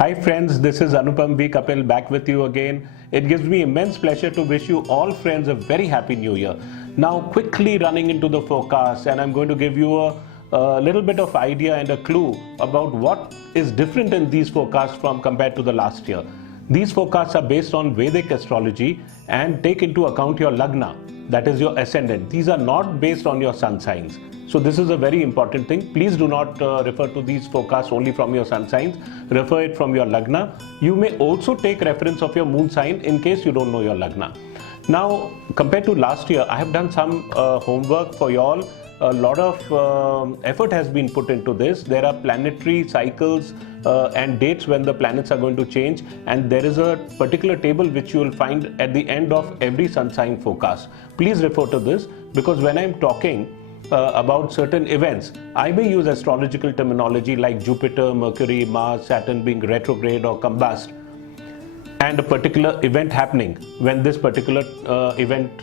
Hi friends, this is Anupam V. Kapil back with you again. It gives me immense pleasure to wish you all friends a very happy new year. Now quickly running into the forecast, and I'm going to give you a little bit of idea and a clue about what is different in these forecasts from compared to the last year. These forecasts are based on Vedic astrology and take into account your lagna, that is your ascendant. These are not based on your sun signs. So this is a very important thing. Please do not refer to these forecasts only from your sun signs. Refer it from your lagna. You may also take reference of your moon sign in case you don't know your lagna. Now, compared to last year, I have done some homework for you all. A lot of effort has been put into this. There are planetary cycles and dates when the planets are going to change, and there is a particular table which you will find at the end of every sun sign forecast. Please refer to this, because when I'm talking about certain events, I may use astrological terminology like Jupiter, Mercury, Mars, Saturn being retrograde or combust, and a particular event happening when this particular event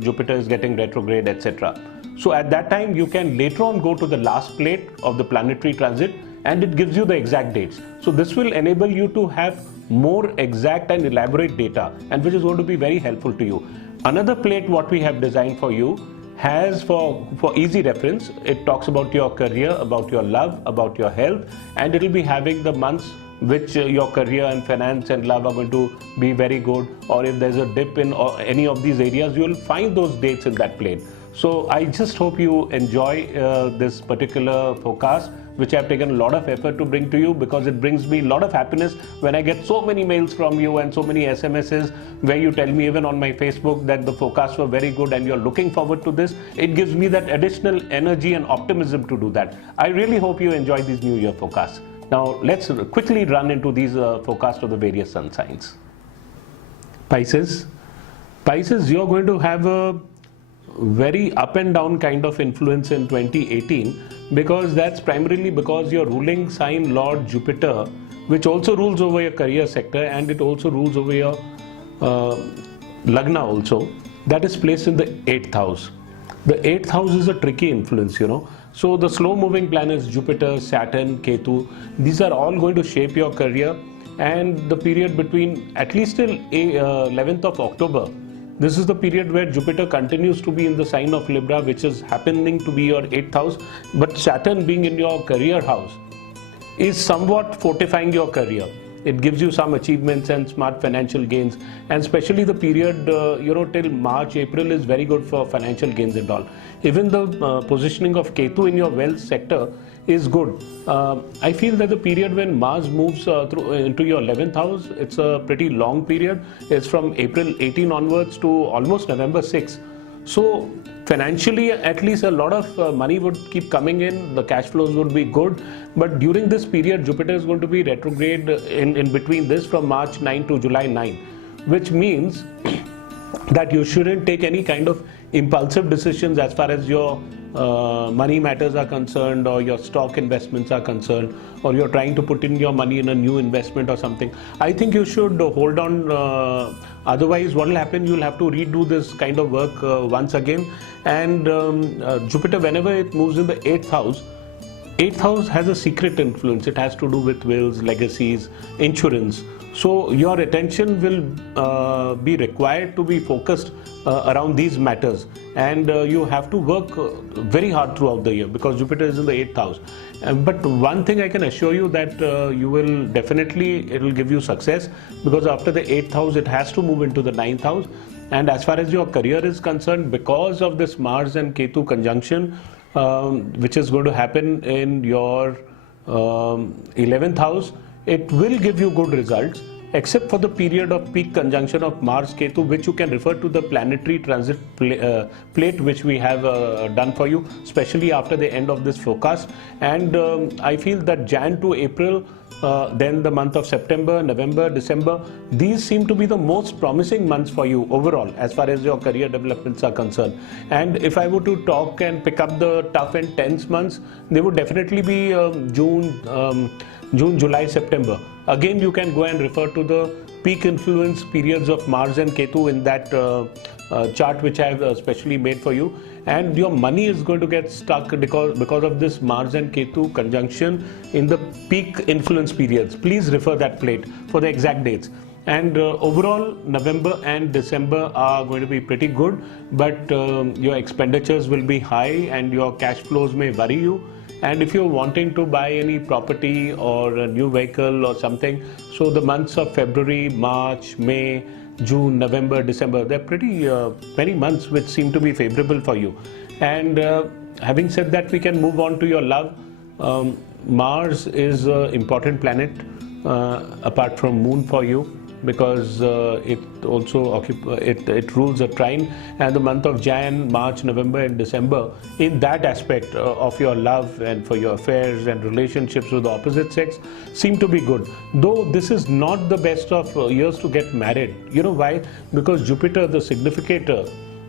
Jupiter is getting retrograde, etc. So at that time you can later on go to the last plate of the planetary transit and it gives you the exact dates. So this will enable you to have more exact and elaborate data, and which is going to be very helpful to you. Another plate what we have designed for you has for easy reference, it talks about your career, about your love, about your health, and it will be having the months which your career and finance and love are going to be very good, or if there's a dip in any of these areas, you will find those dates in that plate. So I just hope you enjoy this particular forecast, which I have taken a lot of effort to bring to you, because it brings me a lot of happiness when I get so many mails from you and so many SMSs where you tell me, even on my Facebook, that the forecasts were very good and you're looking forward to this. It gives me that additional energy and optimism to do that. I really hope you enjoy these New Year forecasts. Now let's quickly run into these forecasts of the various sun signs. Pisces. Pisces, you're going to have a very up and down kind of influence in 2018, because that's primarily because your ruling sign Lord Jupiter, which also rules over your career sector and it also rules over your lagna also, that is placed in the 8th house. The 8th house is a tricky influence, you know. So the slow moving planets Jupiter, Saturn, Ketu, these are all going to shape your career, and the period between at least till 11th of October, this is the period where Jupiter continues to be in the sign of Libra, which is happening to be your 8th house, but Saturn being in your career house is somewhat fortifying your career. It gives you some achievements and smart financial gains, and especially the period till March, April is very good for financial gains and all. Even the positioning of Ketu in your wealth sector is good. I feel that the period when Mars moves into your 11th house, it's a pretty long period. It's from April 18 onwards to almost November 6. So financially, at least a lot of money would keep coming in, the cash flows would be good. But during this period, Jupiter is going to be retrograde in between this, from March 9 to July 9, which means that you shouldn't take any kind of impulsive decisions as far as your money matters are concerned, or your stock investments are concerned, or you're trying to put in your money in a new investment or something. I think you should hold on. Otherwise, what will happen, you'll have to redo this kind of work once again. And Jupiter, whenever it moves in the 8th house, 8th house has a secret influence. It has to do with wills, legacies, insurance. So your attention will be required to be focused around these matters, and you have to work very hard throughout the year, because Jupiter is in the 8th house. But one thing I can assure you, that you will definitely, it will give you success, because after the 8th house it has to move into the 9th house. And as far as your career is concerned, because of this Mars and Ketu conjunction, which is going to happen in your 11th house, it will give you good results, except for the period of peak conjunction of Mars Ketu, which you can refer to the planetary transit plate which we have done for you, especially after the end of this forecast. And I feel that Jan to April, then the month of September, November, December, these seem to be the most promising months for you overall as far as your career developments are concerned. And if I were to talk and pick up the tough and tense months, they would definitely be June, July, September. Again, you can go and refer to the peak influence periods of Mars and Ketu in that chart which I have specially made for you. And your money is going to get stuck because of this Mars and Ketu conjunction in the peak influence periods. Please refer that plate for the exact dates. And overall, November and December are going to be pretty good, but your expenditures will be high and your cash flows may worry you. And if you're wanting to buy any property or a new vehicle or something, so the months of February, March, May, June, November, December, they're pretty many months which seem to be favorable for you. And having said that, we can move on to your love. Mars is an important planet apart from Moon for you, because it also it rules a trine, and the month of Jan, March, November and December, in that aspect of your love and for your affairs and relationships with the opposite sex, seem to be good. Though this is not the best of years to get married. You know why? Because Jupiter, the significator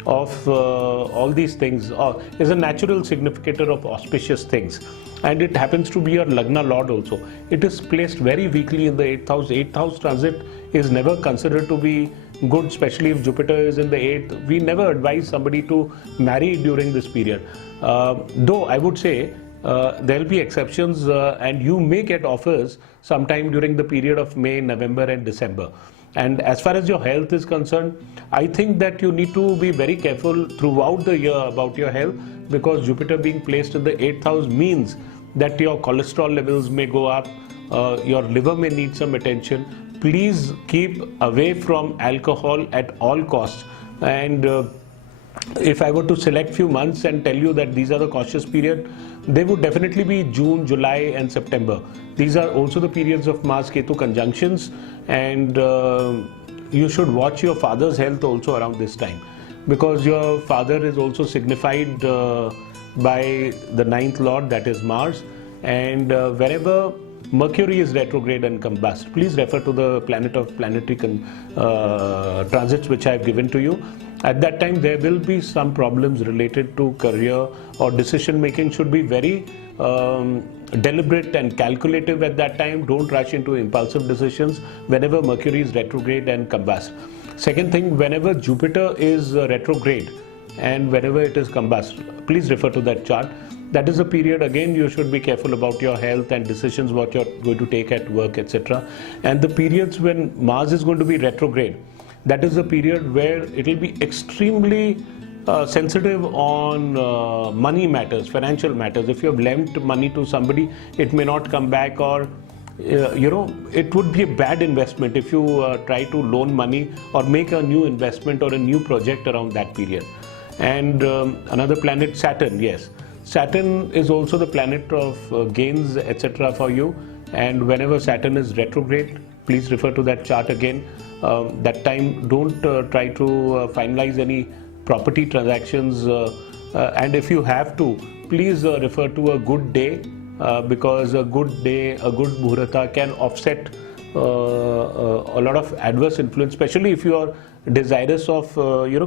of all these things, is a natural significator of auspicious things, and it happens to be your Lagna Lord also. It is placed very weakly in the 8th house. 8th house transit is never considered to be good, especially if Jupiter is in the 8th. We never advise somebody to marry during this period. Though I would say there will be exceptions, and you may get offers sometime during the period of May, November and December. And as far as your health is concerned, I think that you need to be very careful throughout the year about your health, because Jupiter being placed in the 8th house means that your cholesterol levels may go up, your liver may need some attention. Please keep away from alcohol at all costs. And if I were to select few months and tell you that these are the cautious period, they would definitely be June, July and September. These are also the periods of Mars-Ketu conjunctions, and you should watch your father's health also around this time, because your father is also signified by the 9th lord, that is Mars. And wherever Mercury is retrograde and combust, please refer to the planet of planetary transits which I have given to you. At that time, there will be some problems related to career, or decision making should be very deliberate and calculative at that time. Don't rush into impulsive decisions whenever Mercury is retrograde and combust. Second thing, whenever Jupiter is retrograde and whenever it is combust, please refer to that chart. That is a period, again, you should be careful about your health and decisions what you're going to take at work, etc. And the periods when Mars is going to be retrograde, that is a period where it will be extremely sensitive on money matters, financial matters. If you have lent money to somebody, it may not come back, or it would be a bad investment if you try to loan money or make a new investment or a new project around that period. And another planet, Saturn, yes. Saturn is also the planet of gains, etc. for you. And whenever Saturn is retrograde, please refer to that chart again. That time, don't try to finalize any property transactions. And if you have to, please refer to a good day, because a good day, a good muhurta can offset a lot of adverse influence, especially if you are desirous of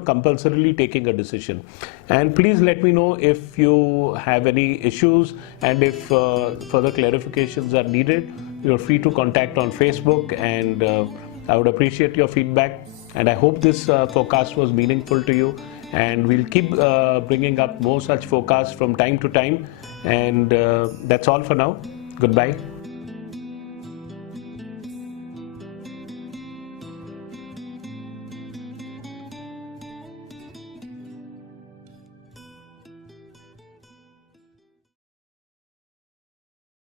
compulsorily taking a decision. And please let me know if you have any issues, and if further clarifications are needed. You're free to contact on Facebook, and I would appreciate your feedback. And I hope this forecast was meaningful to you, and we'll keep bringing up more such forecasts from time to time. And that's all for now. Goodbye.